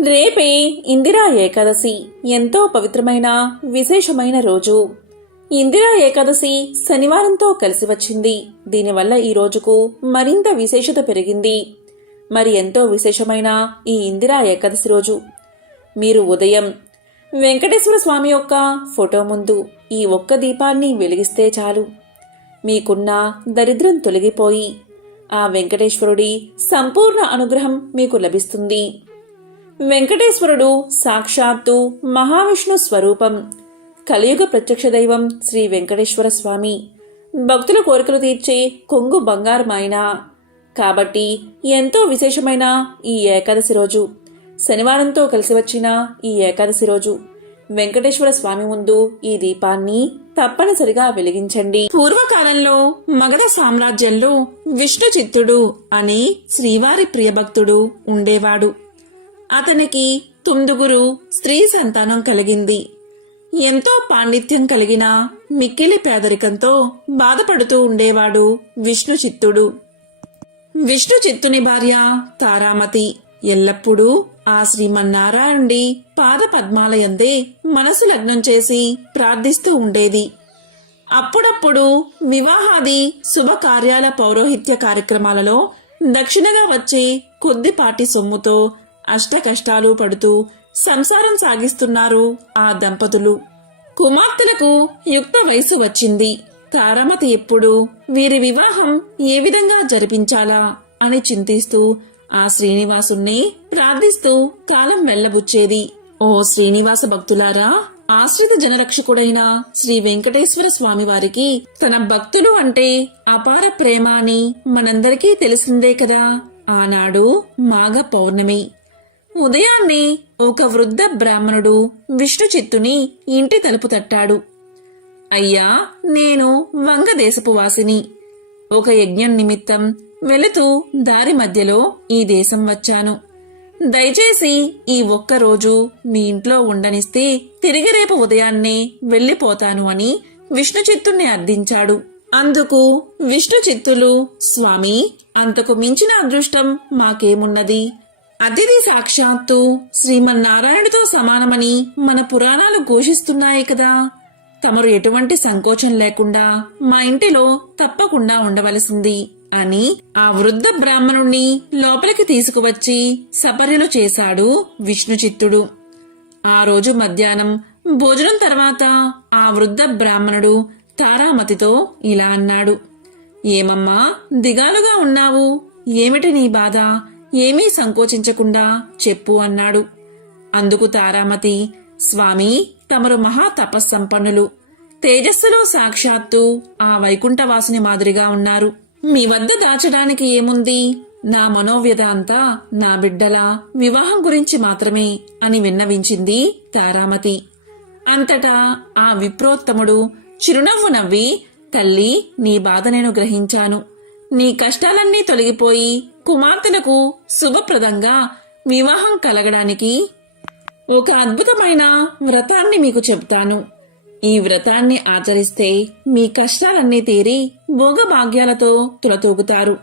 రేపే ఇందిరా ఏకాదశి. ఎంతో పవిత్రమైన విశేషమైన రోజు. ఇందిరా ఏకాదశి శనివారంతో కలిసి వచ్చింది. దీనివల్ల ఈ రోజుకు మరింత విశేషత పెరిగింది. మరి ఎంతో విశేషమైన ఈ ఇందిరా ఏకాదశి రోజు. మీరు ఉదయం వెంకటేశ్వర స్వామి యొక్క ఫోటో ముందు ఈ ఒక్క దీపాన్ని వెలిగిస్తే చాలు. మీకున్న దరిద్రం తొలగిపోయి ఆ వెంకటేశ్వరుడి సంపూర్ణ అనుగ్రహం మీకు లభిస్తుంది. వెంకటేశ్వరుడు సాక్షాత్తు మహావిష్ణు స్వరూపం. కలియుగ ప్రత్యక్ష దైవం శ్రీ వెంకటేశ్వర స్వామి. భక్తుల కోరికలు తీర్చే కొంగు బంగారమైన కాబట్టి ఎంతో విశేషమైన ఈ ఏకాదశి రోజు. శనివారంతో కలిసి వచ్చిన ఈ ఏకాదశి రోజు. వెంకటేశ్వర స్వామి ముందు ఈ దీపాన్ని తప్పనిసరిగా వెలిగించండి. పూర్వకాలంలో మగధ సామ్రాజ్యంలో విష్ణు చిత్తుడు అనే శ్రీవారి ప్రియభక్తుడు ఉండేవాడు. అతనికి తుందుగురు స్త్రీ సంతానం కలిగింది. ఎంతో పాండిత్యం కలిగిన మిక్కిలి పేదరికంతో బాధపడుతూ ఉండేవాడు విష్ణు చిత్తుడు విష్ణు చిత్తుని భార్య తారామతి ఎల్లప్పుడూ ఆ శ్రీమన్నారాయణుడి పాద పద్మాలయందే మనసు లగ్నం చేసి ప్రార్థిస్తూ ఉండేది. అప్పుడప్పుడు వివాహాది శుభకార్యాల పౌరోహిత్య కార్యక్రమాలలో దక్షిణగా వచ్చే కొద్దిపాటి సొమ్ముతో అష్టకష్టాలు పడుతూ సంసారం సాగిస్తున్నారు ఆ దంపతులు. కుమార్తెలకు యుక్త వయసు వచ్చింది. తారమతి ఎప్పుడు వీరి వివాహం ఏ విధంగా జరిపించాలా అని చింతిస్తూ ఆ శ్రీనివాసుణ్ణి ప్రార్థిస్తూ కాలం వెళ్ళబుచ్చేది ఓ శ్రీనివాస భక్తులారా ఆశ్రిత జనరక్షకుడైన శ్రీ వెంకటేశ్వర స్వామి వారికి తన భక్తులు అంటే అపార ప్రేమ అని మనందరికీ తెలిసిందే కదా. ఆనాడు మాఘ పౌర్ణమి. ఉదయాన్నే ఒక వృద్ధ బ్రాహ్మణుడు విష్ణు చిత్తుని ఇంటి తలుపు తట్టాడు. అయ్యా నేను వంగదేశపు వాసిని. ఒక యజ్ఞం నిమిత్తం వెళుతూ దారి మధ్యలో ఈ దేశం వచ్చాను. దయచేసి ఈ ఒక్క రోజు మీ ఇంట్లో ఉండనిస్తే తిరిగి రేపు ఉదయాన్నే వెళ్ళిపోతాను అని విష్ణు చిత్తుణ్ణి అర్థించాడు. అందుకు విష్ణు చిత్తులు స్వామి అంతకు మించిన అదృష్టం మాకేమున్నది? అతిథి సాక్షాత్తు శ్రీమన్నారాయణతో సమానమని మన పురాణాలు ఘోషిస్తున్నాయి కదా. తమరు ఎటువంటి సంకోచం లేకుండా మా ఇంటిలో తప్పకుండా ఉండవలసింది అని ఆ వృద్ధ బ్రాహ్మణుణ్ణి లోపలికి తీసుకువచ్చి సపర్యలు చేశాడు విష్ణుచిత్తుడు. ఆ రోజు మధ్యాహ్నం భోజనం తర్వాత ఆ వృద్ధ బ్రాహ్మణుడు తారామతితో ఇలా అన్నాడు. ఏమమ్మా దిగాలుగా ఉన్నావు? ఏమిటి నీ బాధ? ఏమీ సంకోచించకుండా చెప్పు అన్నాడు. అందుకు తారామతి స్వామి తమరు మహా తపస్సంపన్నులు. తేజస్సులో సాక్షాత్తు ఆ వైకుంఠవాసుని మాదిరిగా ఉన్నారు. మీ వద్ద దాచడానికి ఏముంది? నా మనోవ్యత అంతా నా బిడ్డల వివాహం గురించి మాత్రమే అని విన్నవించింది తారామతి. అంతటా ఆ విప్రోత్తముడు చిరునవ్వు నవ్వి తల్లి నీ బాధ నేను గ్రహించాను. నీ కష్టాలన్నీ తొలగిపోయి కుమార్తెలకు శుభప్రదంగా వివాహం కలగడానికి ఒక అద్భుతమైన వ్రతాన్ని మీకు చెప్తాను ఈ వ్రతాన్ని ఆచరిస్తే మీ కష్టాలన్నీ తీరి భోగభాగ్యాలతో తులతూగుతారు.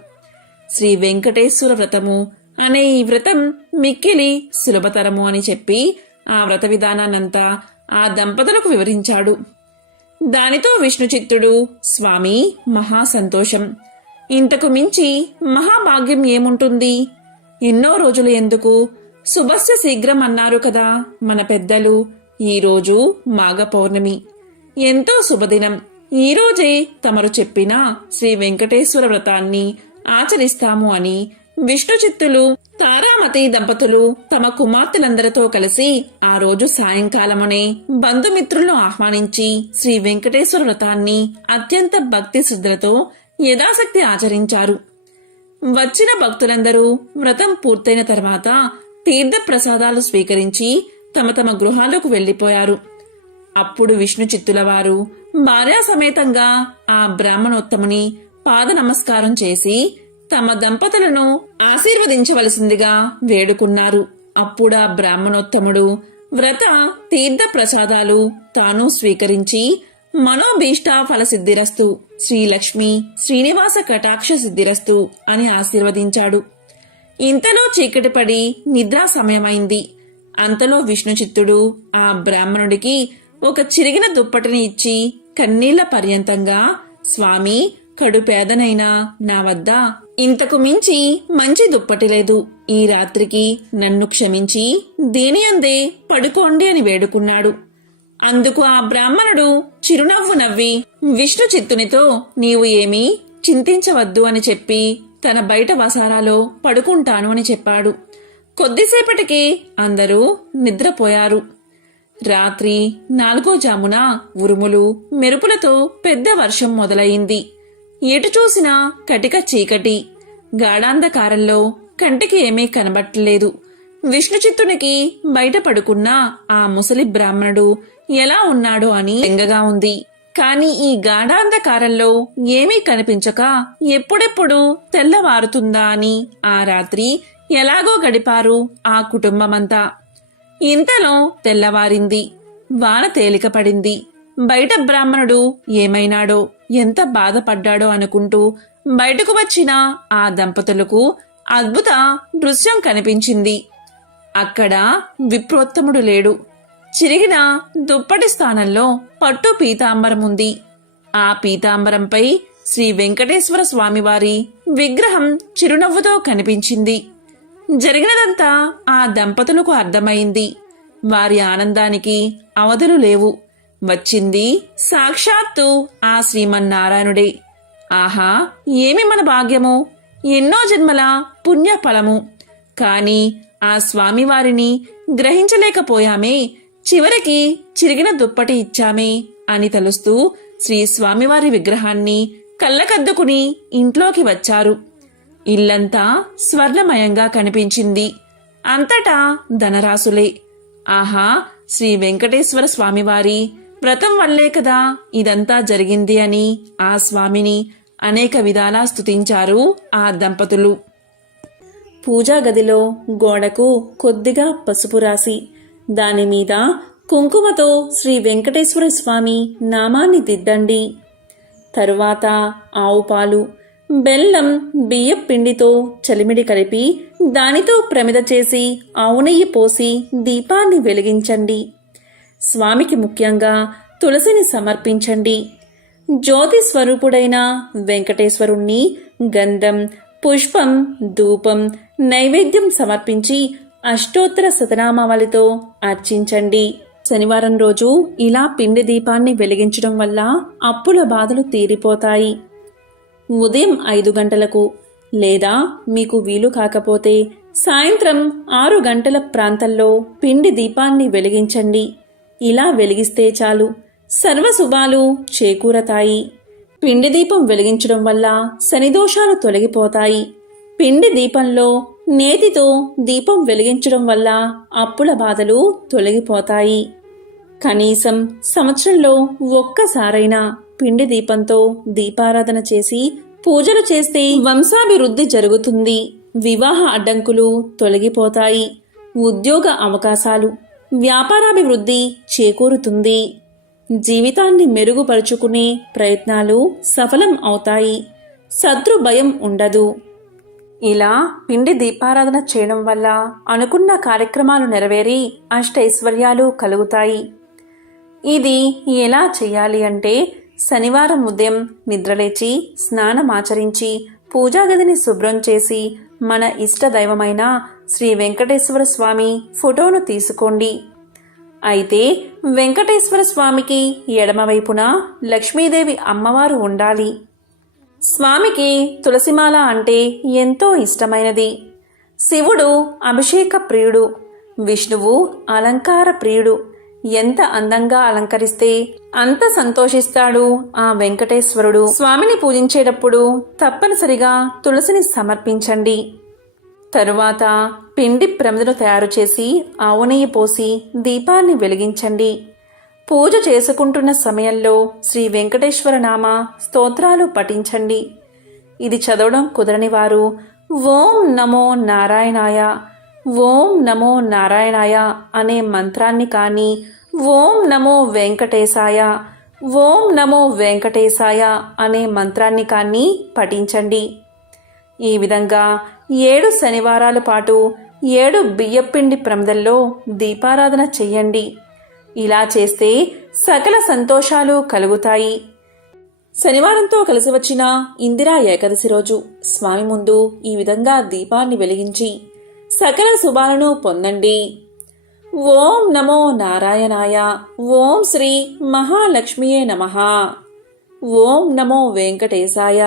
శ్రీ వెంకటేశ్వర వ్రతము అనే ఈ వ్రతం మిక్కిలి సులభతరము అని చెప్పి ఆ వ్రత విధానాన్నంతా ఆ దంపతులకు వివరించాడు. దానితో విష్ణుచిత్తుడు స్వామి మహా సంతోషం ఇంతకు మించి మహాభాగ్యం ఏముంటుంది? ఎన్నో రోజులు ఎందుకు? శుభస్య శీఘ్రం అన్నారు కదా మన పెద్దలు ఈరోజు మాఘ పౌర్ణమి. ఎంతో శుభదినం. ఈ రోజే తమరు చెప్పిన శ్రీ వెంకటేశ్వర వ్రతాన్ని ఆచరిస్తాము అని విష్ణు చిత్తులు తారామతి దంపతులు తమ కుమార్తెలందరితో కలిసి ఆ రోజు సాయంకాలమునే బంధుమిత్రులను ఆహ్వానించి శ్రీ వెంకటేశ్వర వ్రతాన్ని అత్యంత భక్తి శ్రద్ధలతో యథాశక్తి ఆచరించారు. వచ్చిన భక్తులందరూ వ్రతం పూర్తయిన తర్వాత తీర్థ ప్రసాదాలు స్వీకరించి తమ తమ గృహాలకు వెళ్ళిపోయారు అప్పుడు విష్ణు చిత్తుల వారు భార్యా సమేతంగా ఆ బ్రాహ్మణోత్తముని పాద నమస్కారం చేసి తమ దంపతులను ఆశీర్వదించవలసిందిగా వేడుకున్నారు. అప్పుడా బ్రాహ్మణోత్తముడు వ్రత తీర్థ ప్రసాదాలు తాను స్వీకరించి మనోభీష్ట ఫల సిద్ధిరస్తు శ్రీలక్ష్మి శ్రీనివాస కటాక్ష సిద్ధిరస్తు అని ఆశీర్వదించాడు. ఇంతలో చీకటి పడి నిద్రా సమయమైంది. అంతలో విష్ణుచిత్తుడు ఆ బ్రాహ్మణుడికి ఒక చిరిగిన దుప్పటిని ఇచ్చి కన్నీళ్ళ పర్యంతంగా స్వామి కడుపేదనైనా నా వద్ద. ఇంతకు మించి మంచి దుప్పటి లేదు. ఈ రాత్రికి నన్ను క్షమించి దీని అందే పడుకోండి అని వేడుకున్నాడు. అందుకు ఆ బ్రాహ్మణుడు చిరునవ్వు నవ్వి విష్ణు చిత్తునితో నీవు ఏమీ చింతించవద్దు అని చెప్పి తన బయట వసారాలో పడుకుంటాను అని చెప్పాడు. కొద్దిసేపటికి అందరూ నిద్రపోయారు. రాత్రి నాలుగో జామున ఉరుములు మెరుపులతో పెద్ద వర్షం మొదలయింది ఎటు చూసినా కటిక చీకటి. గాఢాంధకారంలో కంటికి ఏమీ కనబట్టలేదు. విష్ణుచిత్తునికి బయట పడుకున్న ఆ ముసలి బ్రాహ్మణుడు ఎలా ఉన్నాడో అని బెంగగా ఉంది. కాని ఈ గాఢాంధకారంలో ఏమీ కనిపించక ఎప్పుడెప్పుడు తెల్లవారుతుందా అని ఆ రాత్రి ఎలాగో గడిపారు ఆ కుటుంబమంతా. ఇంతలో తెల్లవారింది. వాన తేలిక పడింది. బయట బ్రాహ్మణుడు ఏమైనాడో ఎంత బాధపడ్డాడో అనుకుంటూ బయటకు వచ్చిన ఆ దంపతులకు అద్భుత దృశ్యం కనిపించింది. అక్కడ విప్రోత్తముడు లేడు. చిరిగిన దుప్పటి స్థానంలో పట్టు పీతాంబరం ఉంది. ఆ పీతాంబరంపై శ్రీ వెంకటేశ్వర స్వామివారి విగ్రహం చిరునవ్వుతో కనిపించింది. జరిగినదంతా ఆ దంపతులకు అర్థమైంది. వారి ఆనందానికి అవధులు లేవు. వచ్చింది సాక్షాత్తు ఆ శ్రీమన్నారాయణుడే. ఆహా ఏమి మన భాగ్యము? ఎన్నో జన్మల పుణ్యఫలము. కాని ఆ స్వామివారిని గ్రహించలేకపోయామే చివరికి చిరిగిన దుప్పటి ఇచ్చామే అని తలుస్తూ శ్రీ స్వామివారి విగ్రహాన్ని కళ్ళకద్దుకుని ఇంట్లోకి వచ్చారు. ఇల్లంతా స్వర్ణమయంగా కనిపించింది. అంతటా ధనరాసులే ఆహా శ్రీ వెంకటేశ్వర స్వామివారి వ్రతం వల్లే కదా ఇదంతా జరిగింది అని ఆ స్వామిని అనేక విధాలా స్తుతించారు ఆ దంపతులు. పూజా గదిలో గోడకు కొద్దిగా పసుపు రాసి దానిమీద కుంకుమతో శ్రీ వెంకటేశ్వర స్వామి నామాన్ని దిద్దండి తరువాత ఆవు పాలు బెల్లం బియ్యం పిండితో చలిమిడి కలిపి దానితో ప్రమిద చేసి ఆవు నెయ్యి పోసి దీపాన్ని వెలిగించండి. స్వామికి ముఖ్యంగా తులసిని సమర్పించండి. జ్యోతి స్వరూపుడైన వెంకటేశ్వరుణ్ణి గంధం పుష్పం ధూపం నైవేద్యం సమర్పించి అష్టోత్తర శతనామావళితో అర్చించండి. శనివారం రోజు ఇలా పిండి దీపాన్ని వెలిగించడం వల్ల అప్పుల బాధలు తీరిపోతాయి. ఉదయం ఐదు గంటలకు లేదా మీకు వీలు కాకపోతే సాయంత్రం ఆరు గంటల ప్రాంతంలో పిండి దీపాన్ని వెలిగించండి. ఇలా వెలిగిస్తే చాలు. సర్వశుభాలు చేకూరతాయి. పిండి దీపం వెలిగించడం వల్ల శనిదోషాలు తొలగిపోతాయి. పిండి దీపంలో నేతితో దీపం వెలిగించడం వల్ల అప్పుల బాధలు తొలగిపోతాయి. కనీసం సంవత్సరంలో ఒక్కసారైనా పిండి దీపంతో దీపారాధన చేసి పూజలు చేస్తే వంశాభివృద్ధి జరుగుతుంది. వివాహ అడ్డంకులు తొలగిపోతాయి. ఉద్యోగ అవకాశాలు వ్యాపారాభివృద్ధి చేకూరుతుంది. జీవితాన్ని మెరుగుపరుచుకునే ప్రయత్నాలు సఫలం అవుతాయి. శత్రు భయం ఉండదు. ఇలా పిండి దీపారాధన చేయడం వల్ల అనుకున్న కార్యక్రమాలు నెరవేరి అష్టైశ్వర్యాలు కలుగుతాయి. ఇది ఎలా చేయాలి అంటే శనివారం ఉదయం నిద్రలేచి స్నానమాచరించి పూజా గదిని శుభ్రం చేసి మన ఇష్ట దైవమైన శ్రీ వెంకటేశ్వర స్వామి ఫోటోను తీసుకోండి. అయితే వెంకటేశ్వర స్వామికి ఎడమవైపున లక్ష్మీదేవి అమ్మవారు ఉండాలి. స్వామికి తులసిమాల అంటే ఎంతో ఇష్టమైనది. శివుడు అభిషేక ప్రియుడు విష్ణువు అలంకార ప్రియుడు. ఎంత అందంగా అలంకరిస్తే అంత సంతోషిస్తాడు ఆ వెంకటేశ్వరుడు. స్వామిని పూజించేటప్పుడు తప్పనిసరిగా తులసిని సమర్పించండి. తరువాత పిండి ప్రమిదను తయారు చేసి ఆవునెయ్యి పోసి దీపాన్ని వెలిగించండి. పూజ చేసుకుంటున్న సమయంలో శ్రీ వెంకటేశ్వర నామ స్తోత్రాలు పఠించండి. ఇది చదవడం కుదరని వారు ఓం నమో నారాయణాయ ఓం నమో నారాయణాయ అనే మంత్రాన్ని కానీ ఓం నమో వెంకటేశాయ ఓం నమో వెంకటేశాయ అనే మంత్రాన్ని కానీ పఠించండి. ఈ విధంగా ఏడు శనివారాల పాటు ఏడు బియ్యపిండి ప్రమిదల్లో దీపారాధన చెయ్యండి ఇలా చేస్తే సకల సంతోషాలు కలుగుతాయి. శనివారంతో కలిసి వచ్చిన ఇందిరా ఏకాదశి రోజు స్వామి ముందు ఈ విధంగా దీపాన్ని వెలిగించి సకల శుభాలను పొందండి. ఓం నమో నారాయణాయ ఓం శ్రీ మహాలక్ష్మియే నమః. ఓం నమో వెంకటేశాయ.